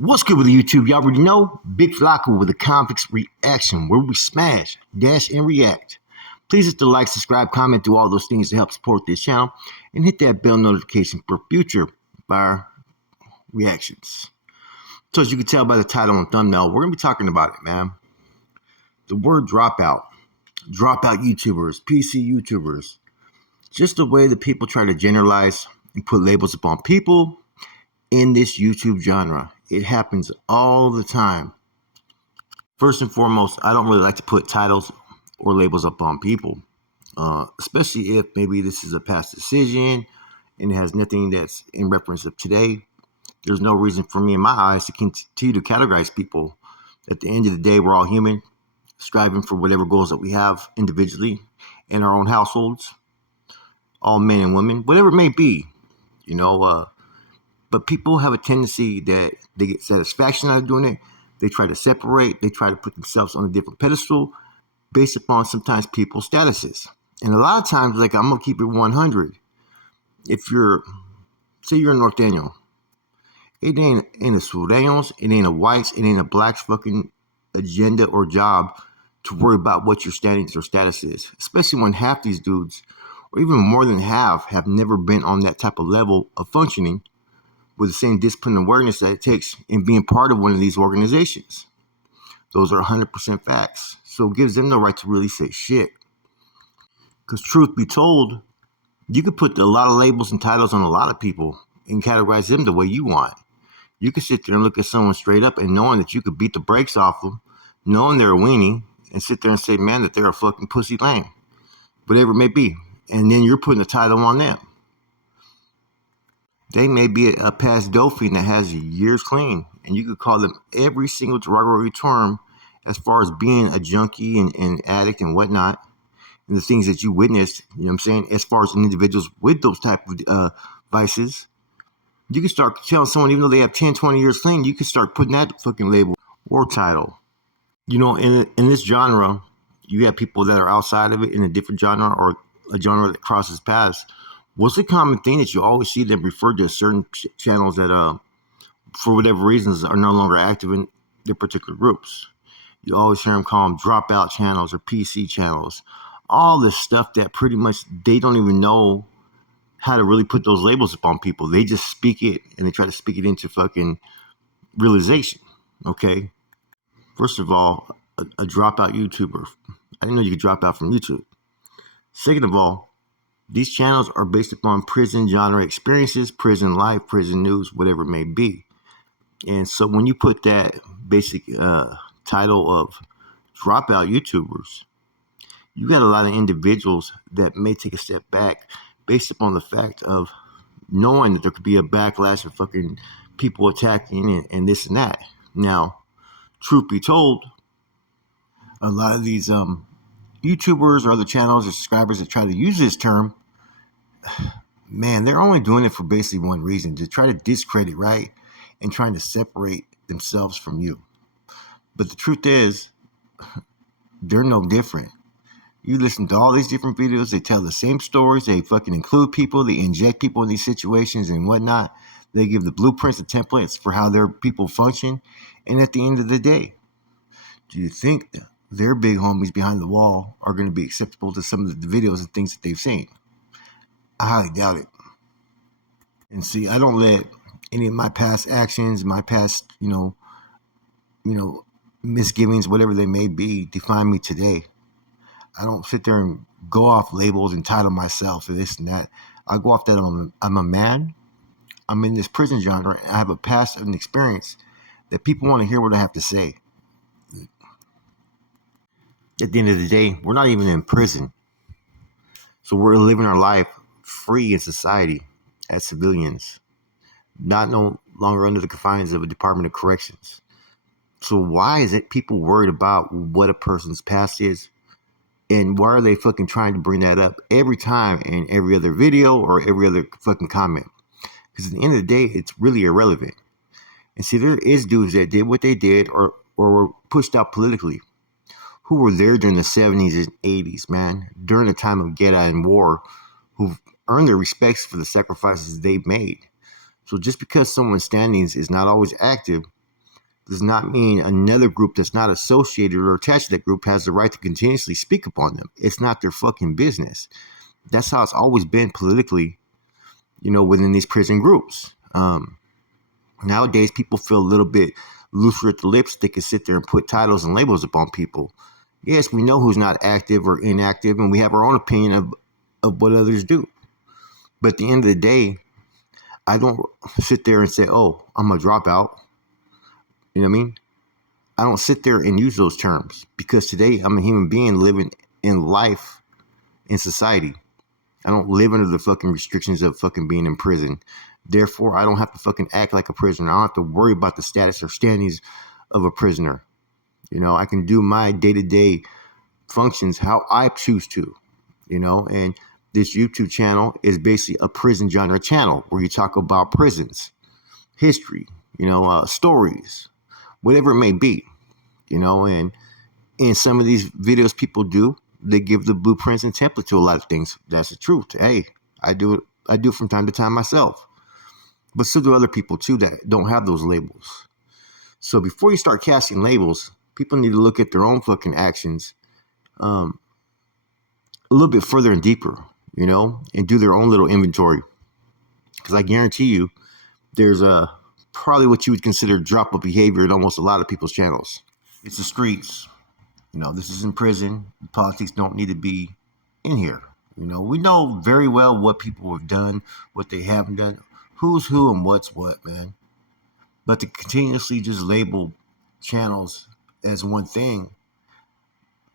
What's good with the YouTube? Y'all already know. Big Flocka with a convict's reaction, where we smash, dash, and react. Please hit the like, subscribe, comment, do all those things to help support this channel, and hit that bell notification for future fire reactions. So as you can tell by the title and thumbnail, we're gonna be talking about it, man. The word dropout YouTubers, PC YouTubers, just the way that people try to generalize and put labels upon people in this YouTube genre. It happens all the time. First and foremost, I don't really like to put titles or labels up on people, especially if maybe this is a past decision and it has nothing that's in reference of today. There's no reason for me in my eyes to continue to categorize people. At the end of the day, we're all human, striving for whatever goals that we have individually in our own households, all men and women, whatever it may be, but people have a tendency that they get satisfaction out of doing it. They try to separate. They try to put themselves on a different pedestal based upon sometimes people's statuses. And a lot of times, like, I'm going to keep it 100. If say you're in North Daniel, it ain't a Sureños, it ain't a whites, it ain't a blacks fucking agenda or job to worry about what your standings or status is, especially when half these dudes, or even more than half, have never been on that type of level of functioning with the same discipline and awareness that it takes in being part of one of these organizations. Those are 100% facts. So it gives them no right to really say shit. Because truth be told, you could put a lot of labels and titles on a lot of people and categorize them the way you want. You could sit there and look at someone straight up and knowing that you could beat the brakes off them, knowing they're a weenie, and sit there and say, man, that they're a fucking pussy lame. Whatever it may be. And then you're putting a title on them. They may be a past dolphin that has years clean, and you could call them every single derogatory term as far as being a junkie and addict and whatnot, and the things that you witnessed, you know what I'm saying, as far as individuals with those type of vices. You can start telling someone, even though they have 10, 20 years clean, you can start putting that fucking label or title. In this genre, you have people that are outside of it in a different genre or a genre that crosses paths. What's the common thing that you always see them refer to certain channels that, for whatever reasons, are no longer active in their particular groups? You always hear them call them dropout channels or PC channels. All this stuff that pretty much they don't even know how to really put those labels upon people. They just speak it and they try to speak it into fucking realization. Okay? First of all, a dropout YouTuber. I didn't know you could drop out from YouTube. Second of all, these channels are based upon prison genre experiences, prison life, prison news, whatever it may be. And so when you put that basic title of dropout YouTubers, you got a lot of individuals that may take a step back based upon the fact of knowing that there could be a backlash of fucking people attacking and this and that. Now, truth be told, a lot of these YouTubers or other channels or subscribers that try to use this term, man, they're only doing it for basically one reason, to try to discredit, right? And trying to separate themselves from you. But the truth is, they're no different. You listen to all these different videos, they tell the same stories, they fucking include people, they inject people in these situations and whatnot. They give the blueprints and templates for how their people function. And at the end of the day, do you think their big homies behind the wall are going to be acceptable to some of the videos and things that they've seen? I highly doubt it. And see, I don't let any of my past actions, my past, misgivings, whatever they may be, define me today. I don't sit there and go off labels and title myself and this and that. I go off that I'm a man. I'm in this prison genre. And I have a past and experience that people want to hear what I have to say. At the end of the day, we're not even in prison. So we're living our life free in society as civilians, not no longer under the confines of a Department of Corrections. So why is it people worried about what a person's past is? And why are they fucking trying to bring that up every time in every other video or every other fucking comment? Because at the end of the day, it's really irrelevant. And see, there is dudes that did what they did or were pushed out politically, who were there during the 70s and 80s, man, during the time of Geta and war, who've earned their respects for the sacrifices they've made. So just because someone's standings is not always active does not mean another group that's not associated or attached to that group has the right to continuously speak upon them. It's not their fucking business. That's how it's always been politically, within these prison groups. Nowadays, people feel a little bit looser at the lips. They can sit there and put titles and labels upon people. Yes, we know who's not active or inactive, and we have our own opinion of what others do. But at the end of the day, I don't sit there and say, oh, I'm a dropout. You know what I mean? I don't sit there and use those terms because today I'm a human being living in life in society. I don't live under the fucking restrictions of fucking being in prison. Therefore, I don't have to fucking act like a prisoner. I don't have to worry about the status or standings of a prisoner. I can do my day-to-day functions how I choose to, and this YouTube channel is basically a prison genre channel where you talk about prisons, history, stories, whatever it may be, and in some of these videos people do, they give the blueprints and template to a lot of things. That's the truth. Hey, I do it from time to time myself, but so do other people too that don't have those labels. So before you start casting labels, people need to look at their own fucking actions a little bit further and deeper, and do their own little inventory. Because I guarantee you, there's probably what you would consider drop-up behavior in almost a lot of people's channels. It's the streets. This is in prison. Politics don't need to be in here. We know very well what people have done, what they haven't done, who's who and what's what, man. But to continuously just label channels as one thing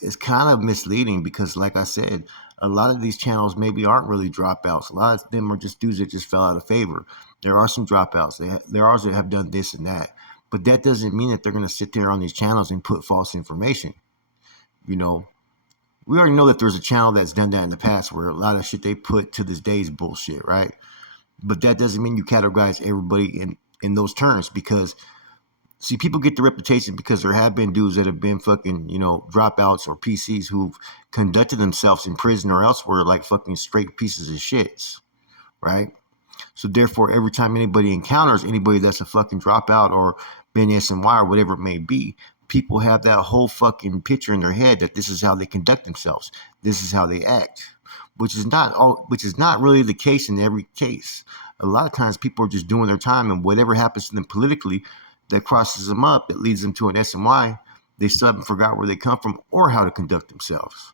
is kind of misleading because, like I said, a lot of these channels maybe aren't really dropouts. A lot of them are just dudes that just fell out of favor. There are some dropouts. There are that have done this and that. But that doesn't mean that they're going to sit there on these channels and put false information. We already know that there's a channel that's done that in the past where a lot of shit they put to this day is bullshit, right? But that doesn't mean you categorize everybody in those terms because, see, people get the reputation because there have been dudes that have been fucking, dropouts or PCs who've conducted themselves in prison or elsewhere like fucking straight pieces of shits, right? So therefore, every time anybody encounters anybody that's a fucking dropout or been SNY or whatever it may be, people have that whole fucking picture in their head that this is how they conduct themselves. This is how they act, which is not really the case in every case. A lot of times people are just doing their time, and whatever happens to them politically that crosses them up, that leads them to an SNY, they still haven't forgot where they come from or how to conduct themselves.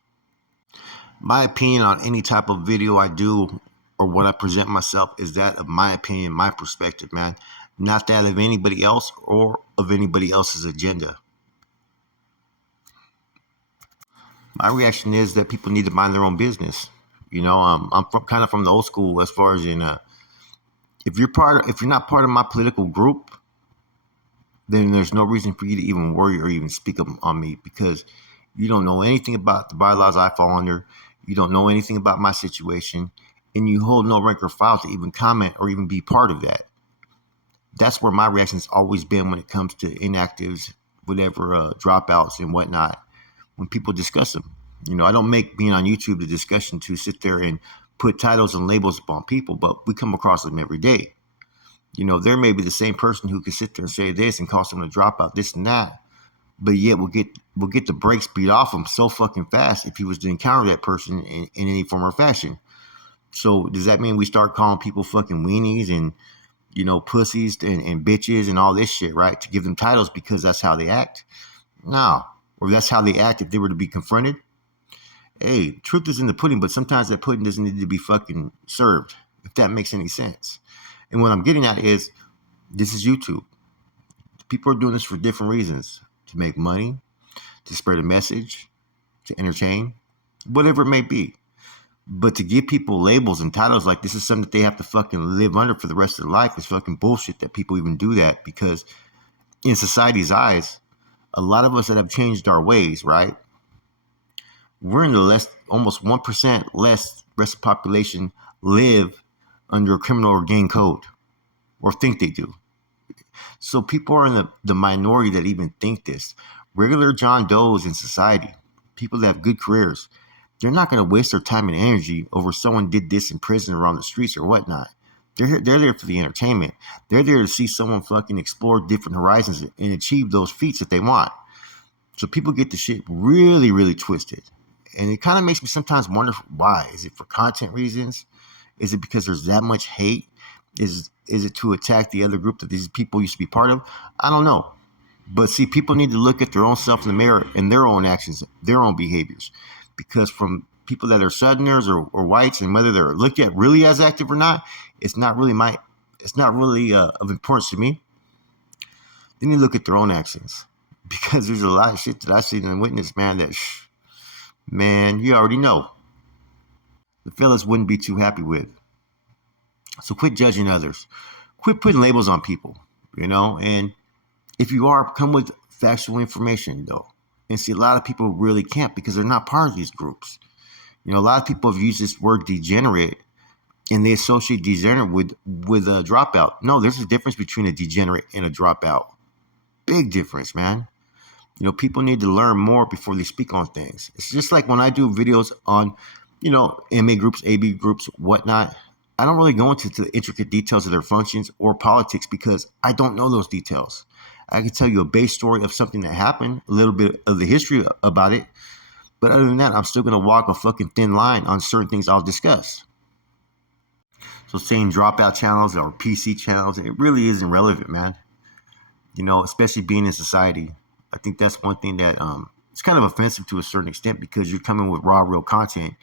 My opinion on any type of video I do or what I present myself is that of my opinion, my perspective, man. Not that of anybody else or of anybody else's agenda. My reaction is that people need to mind their own business. I'm kind of from the old school as far as if you're not part of my political group, then there's no reason for you to even worry or even speak up on me because you don't know anything about the bylaws I fall under. You don't know anything about my situation, and you hold no rank or file to even comment or even be part of that. That's where my reaction's always been when it comes to inactives, whatever, dropouts and whatnot. When people discuss them, I don't make being on YouTube the discussion to sit there and put titles and labels upon people, but we come across them every day. There may be the same person who could sit there and say this and call someone a dropout, this and that, but yet we'll get the brakes beat off them so fucking fast if he was to encounter that person in any form or fashion. So does that mean we start calling people fucking weenies and pussies and bitches and all this shit, right? To give them titles because that's how they act? No. Or that's how they act if they were to be confronted. Hey, truth is in the pudding, but sometimes that pudding doesn't need to be fucking served, if that makes any sense. And what I'm getting at is, this is YouTube. People are doing this for different reasons. To make money, to spread a message, to entertain, whatever it may be. But to give people labels and titles like this is something that they have to fucking live under for the rest of their life is fucking bullshit that people even do that because in society's eyes, a lot of us that have changed our ways, right? We're in the almost 1% less rest of the population live under a criminal or gang code or think they do. So people are in the minority that even think this. Regular John Does in society, people that have good careers, they're not going to waste their time and energy over someone did this in prison or on the streets or whatnot. They're there for the entertainment. They're there to see someone fucking explore different horizons and achieve those feats that they want. So people get the shit really, really twisted. And it kind of makes me sometimes wonder why. Is it for content reasons? Is it because there's that much hate? Is it to attack the other group that these people used to be part of? I don't know. But see, people need to look at their own self in the mirror and their own actions, their own behaviors. Because from people that are Southerners or whites, and whether they're looked at really as active or not, it's not really of importance to me. They need to look at their own actions. Because there's a lot of shit that I see and witness, man, man, you already know. The fellas wouldn't be too happy with. So quit judging others. Quit putting labels on people, and if you are, come with factual information, though. And see, a lot of people really can't because they're not part of these groups. A lot of people have used this word degenerate and they associate degenerate with a dropout. No, there's a difference between a degenerate and a dropout. Big difference, man. People need to learn more before they speak on things. It's just like when I do videos on, MA groups, AB groups, whatnot. I don't really go into the intricate details of their functions or politics because I don't know those details. I can tell you a base story of something that happened, a little bit of the history about it. But other than that, I'm still going to walk a fucking thin line on certain things I'll discuss. So saying dropout channels or PC channels, it really isn't relevant, man. Especially being in society. I think that's one thing that it's kind of offensive to a certain extent because you're coming with raw, real content.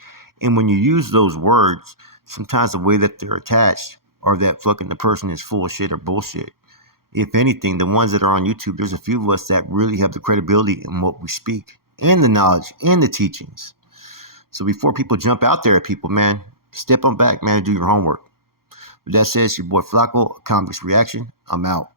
And when you use those words, sometimes the way that they're attached or that fucking the person is full of shit or bullshit. If anything, the ones that are on YouTube, there's a few of us that really have the credibility in what we speak and the knowledge and the teachings. So before people jump out there at people, man, step on back, man, and do your homework. With that said, it's your boy Flacco, Convicts Reaction. I'm out.